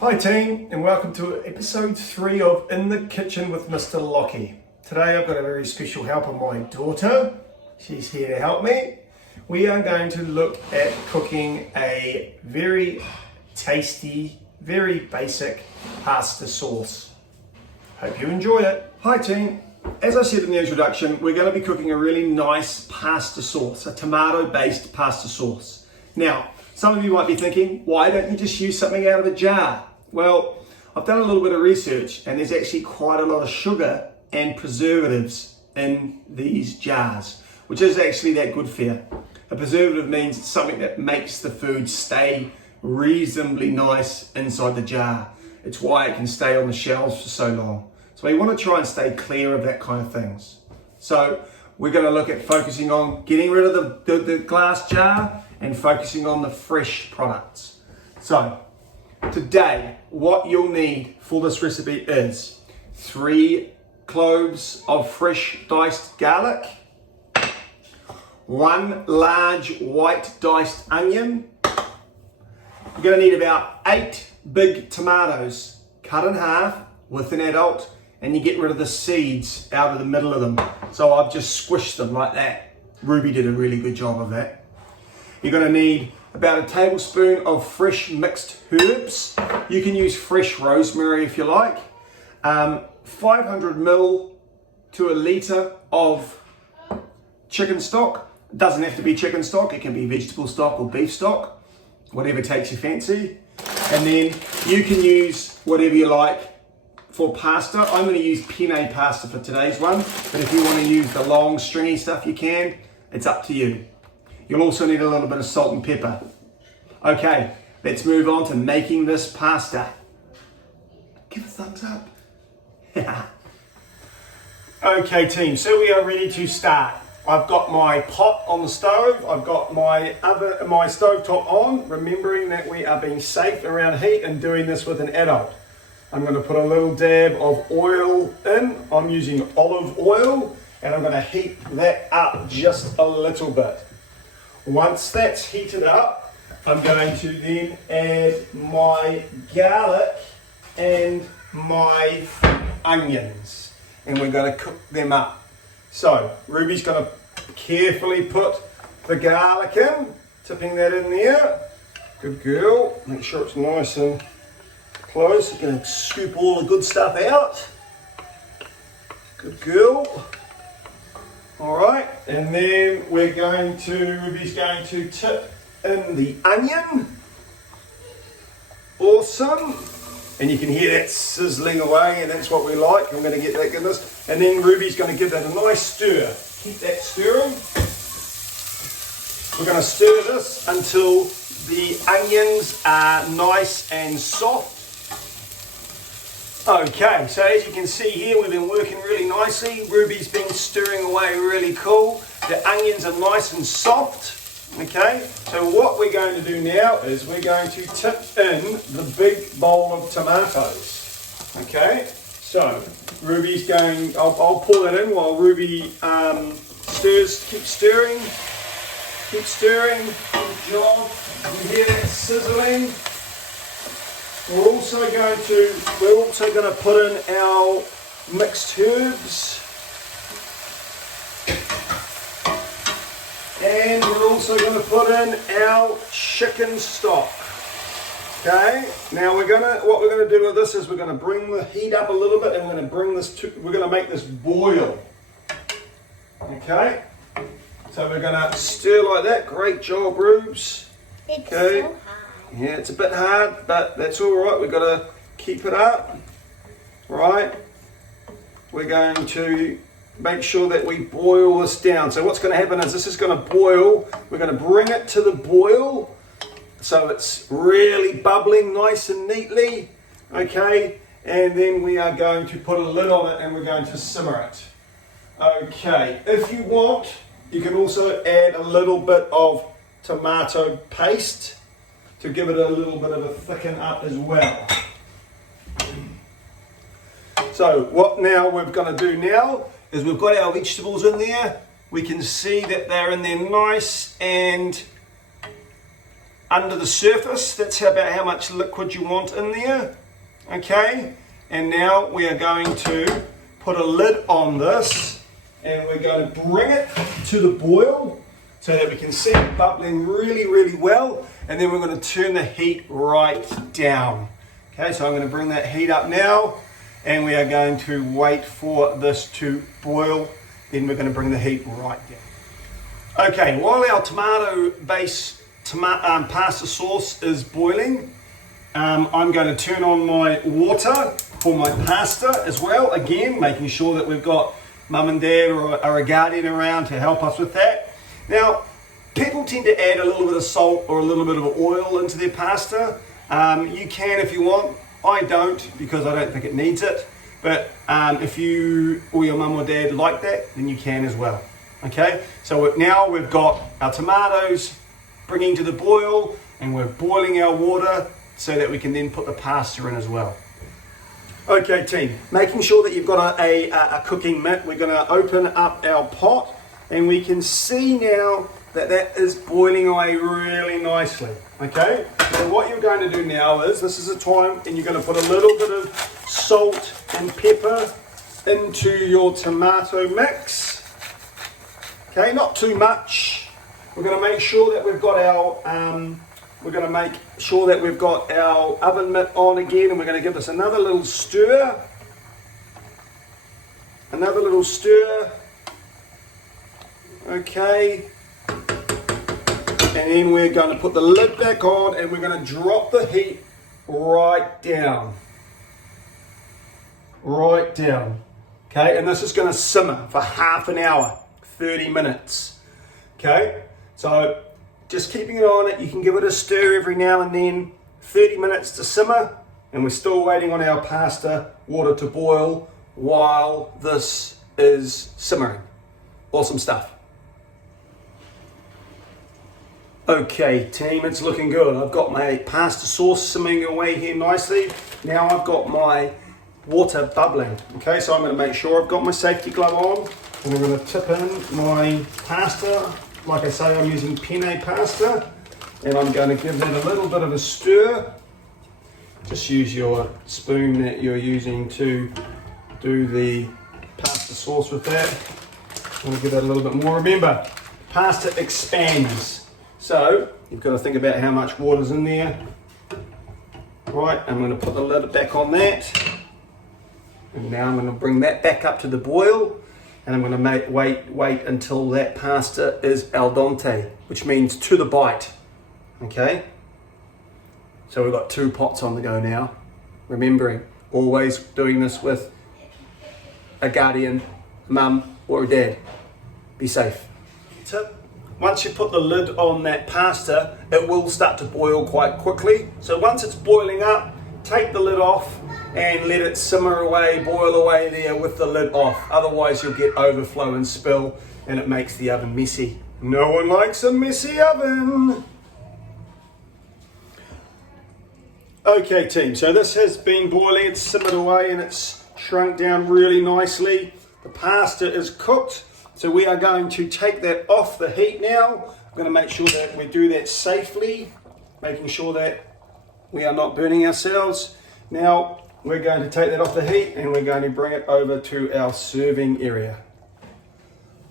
Hi team, and welcome to episode 3 of In the Kitchen with Mr. Lachie. Today I've got a very special helper, my daughter. She's here to help me. We are going to look at cooking a very tasty, very basic pasta sauce. Hope you enjoy it. Hi team. As I said in the introduction, we're going to be cooking a really nice pasta sauce, a tomato-based pasta sauce. Now, some of you might be thinking, why don't you just use something out of a jar? Well, I've done a little bit of research and there's actually quite a lot of sugar and preservatives in these jars, which is actually that good for you. A preservative means it's something that makes the food stay reasonably nice inside the jar. It's why it can stay on the shelves for so long. So we want to try and stay clear of that kind of things. So we're going to look at focusing on getting rid of the glass jar and focusing on the fresh products. So today, what you'll need for this recipe is 3 cloves of fresh diced garlic, 1 large white diced onion. You're going to need about 8 big tomatoes cut in half with an adult, and you get rid of the seeds out of the middle of them. So I've just squished them like that. Ruby did a really good job of that. You're going to need about a tablespoon of fresh mixed herbs. You can use fresh rosemary if you like. 500 ml to a litre of chicken stock. It doesn't have to be chicken stock, it can be vegetable stock or beef stock, whatever takes your fancy. And then you can use whatever you like for pasta. I'm going to use penne pasta for today's one, but if you want to use the long stringy stuff you can, it's up to you. You'll also need a little bit of salt and pepper. Okay, let's move on to making this pasta. Give a thumbs up. Okay team, so we are ready to start. I've got my pot on the stove, I've got my stovetop on, remembering that we are being safe around heat and doing this with an adult. I'm going to put a little dab of oil in. I'm using olive oil, and I'm going to heat that up just a little bit. Once that's heated up, I'm going to then add my garlic and my onions, and we're going to cook them up. So Ruby's going to carefully put the garlic in, tipping that in there. Good girl. Make sure it's nice and close. You're going to scoop all the good stuff out. Good girl. All right, and then Ruby's going to tip in the onion. Awesome. And you can hear that sizzling away, and that's what we like. I'm going to get that goodness. And then Ruby's going to give that a nice stir. Keep that stirring. We're going to stir this until the onions are nice and soft. Okay, so as you can see here, we've been working really nicely. Ruby's been stirring away really cool. The onions are nice and soft. Okay, so what we're going to do now is we're going to tip in the big bowl of tomatoes. Okay, so Ruby's going, I'll pour that in while Ruby stirs. Keep stirring, good job. You hear that sizzling? We're also going to put in our mixed herbs. And we're also going to put in our chicken stock. Okay. Now what we're going to do with this is we're going to bring the heat up a little bit, and we're going to make this boil. Okay. So we're going to stir like that. Great job, Rubes. It's so hard. Yeah, it's a bit hard, but that's all right. We've got to keep it up. Right. We're going to make sure that we boil this down. So what's going to happen is this is going to boil. We're going to bring it to the boil so it's really bubbling nice and neatly. Okay. And then we are going to put a lid on it and we're going to simmer it. Okay. If you want, you can also add a little bit of tomato paste to give it a little bit of a thicken up as well. So what now we're going to do now is we've got our vegetables in there. We can see that they're in there nice and under the surface. That's about how much liquid you want in there. Okay, and now we are going to put a lid on this, and we're going to bring it to the boil so that we can see it bubbling really, really well, and then we're going to turn the heat right down. Okay, so I'm going to bring that heat up now, and we are going to wait for this to boil, then we're going to bring the heat right down. Okay, while our tomato-based pasta sauce is boiling, I'm going to turn on my water for my pasta as well, again making sure that we've got mum and dad or a guardian around to help us with that. Now, people tend to add a little bit of salt or a little bit of oil into their pasta. You can if you want. I don't, because I don't think it needs it. But if you or your mum or dad like that, then you can as well. Okay, so now we've got our tomatoes bringing to the boil, and we're boiling our water so that we can then put the pasta in as well. Okay team, making sure that you've got a cooking mitt, we're going to open up our pot, and we can see now that that is boiling away really nicely. Okay, so what you're going to do now is, this is a time, and you're going to put a little bit of salt and pepper into your tomato mix. Okay, not too much. We're going to make sure that we've got our oven mitt on again, and we're going to give this another little stir. Another little stir. Okay. And then we're going to put the lid back on, and we're going to drop the heat right down. Right down. Okay, and this is going to simmer for half an hour, 30 minutes. Okay, so just keeping it on it, you can give it a stir every now and then, 30 minutes to simmer, and we're still waiting on our pasta water to boil while this is simmering. Awesome stuff. Okay team, it's looking good. I've got my pasta sauce simmering away here nicely. Now I've got my water bubbling. Okay, so I'm going to make sure I've got my safety glove on, and I'm going to tip in my pasta. Like I say, I'm using penne pasta, and I'm going to give that a little bit of a stir. Just use your spoon that you're using to do the pasta sauce with that. I'm going to give that a little bit more. Remember, pasta expands. So you've got to think about how much water's in there. Right, I'm going to put the lid back on that. And now I'm going to bring that back up to the boil. And I'm going to wait until that pasta is al dente, which means to the bite. Okay? So we've got 2 pots on the go now. Remembering, always doing this with a guardian, mum or a dad. Be safe. Tip. Once you put the lid on that pasta, it will start to boil quite quickly. So once it's boiling up, take the lid off and let it simmer away, boil away there with the lid off. Otherwise you'll get overflow and spill, and it makes the oven messy. No one likes a messy oven. Okay team, so this has been boiling, it's simmered away and it's shrunk down really nicely. The pasta is cooked. So we are going to take that off the heat now. I'm going to make sure that we do that safely, making sure that we are not burning ourselves. Now we're going to take that off the heat, and we're going to bring it over to our serving area.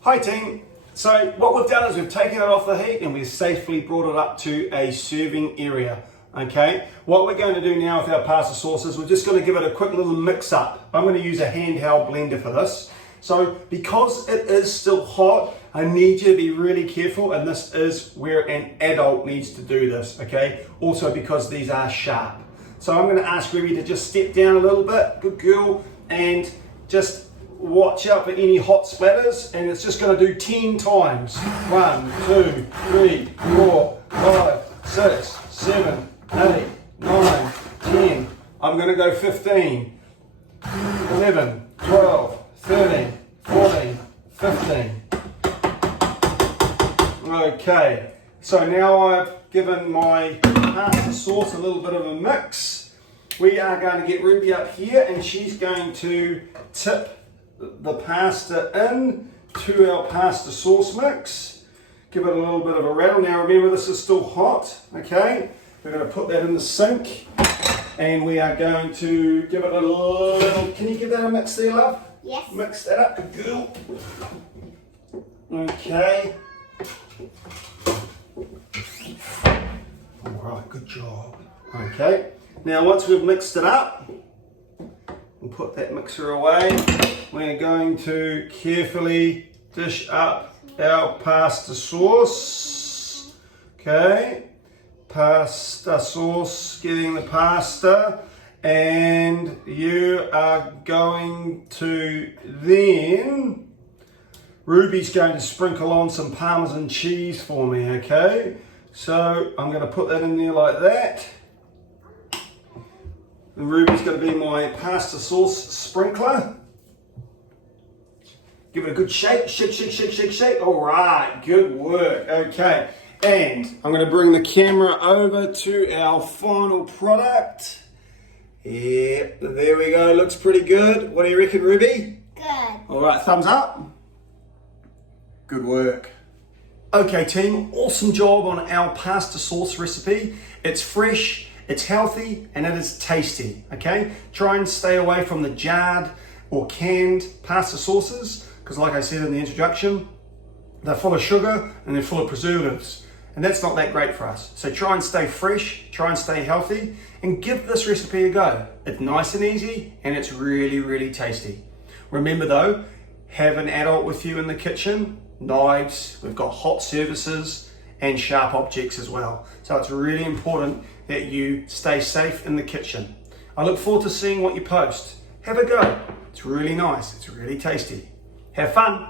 Hi team. So what we've done is we've taken it off the heat, and we've safely brought it up to a serving area. Okay, what we're going to do now with our pasta sauce is we're just going to give it a quick little mix up. I'm going to use a handheld blender for this. So because it is still hot, I need you to be really careful, and this is where an adult needs to do this, okay? Also because these are sharp. So I'm going to ask Ruby to just step down a little bit, good girl, and just watch out for any hot splatters, and it's just going to do 10 times. 1, 2, 3, 4, 5, 6, 7, 8, 9, 10. I'm going to go 15, 11, 12, 13, 14, 15. Okay, so now I've given my pasta sauce a little bit of a mix. We are going to get Ruby up here, and she's going to tip the pasta in to our pasta sauce mix. give it a little bit of a rattle. Now remember, this is still hot, okay? We're going to put that in the sink, and we are going to give it a little, can you give that a mix there, love? Yes. Mix that up, good girl. Okay. Alright, good job. Okay, now once we've mixed it up, we'll put that mixer away. We're going to carefully dish up our pasta sauce. Okay, pasta sauce, getting the pasta, and you are going to then, Ruby's going to sprinkle on some Parmesan cheese for me, okay? So I'm going to put that in there like that. And Ruby's going to be my pasta sauce sprinkler. Give it a good shake, shake, shake, shake, shake, shake. All right, good work. Okay, and I'm going to bring the camera over to our final product. Yep, there we go. Looks pretty good. What do you reckon, Ruby? Good. All right, thumbs up. Good work. Okay, team, awesome job on our pasta sauce recipe. It's fresh, it's healthy, and it is tasty, okay? Try and stay away from the jarred or canned pasta sauces, because like I said in the introduction, they're full of sugar and they're full of preservatives, and that's not that great for us. So try and stay fresh, try and stay healthy, and give this recipe a go. It's nice and easy, and it's really, really tasty. Remember though, have an adult with you in the kitchen. Knives, we've got hot surfaces and sharp objects as well. So it's really important that you stay safe in the kitchen. I look forward to seeing what you post. Have a go. It's really nice. It's really tasty. Have fun.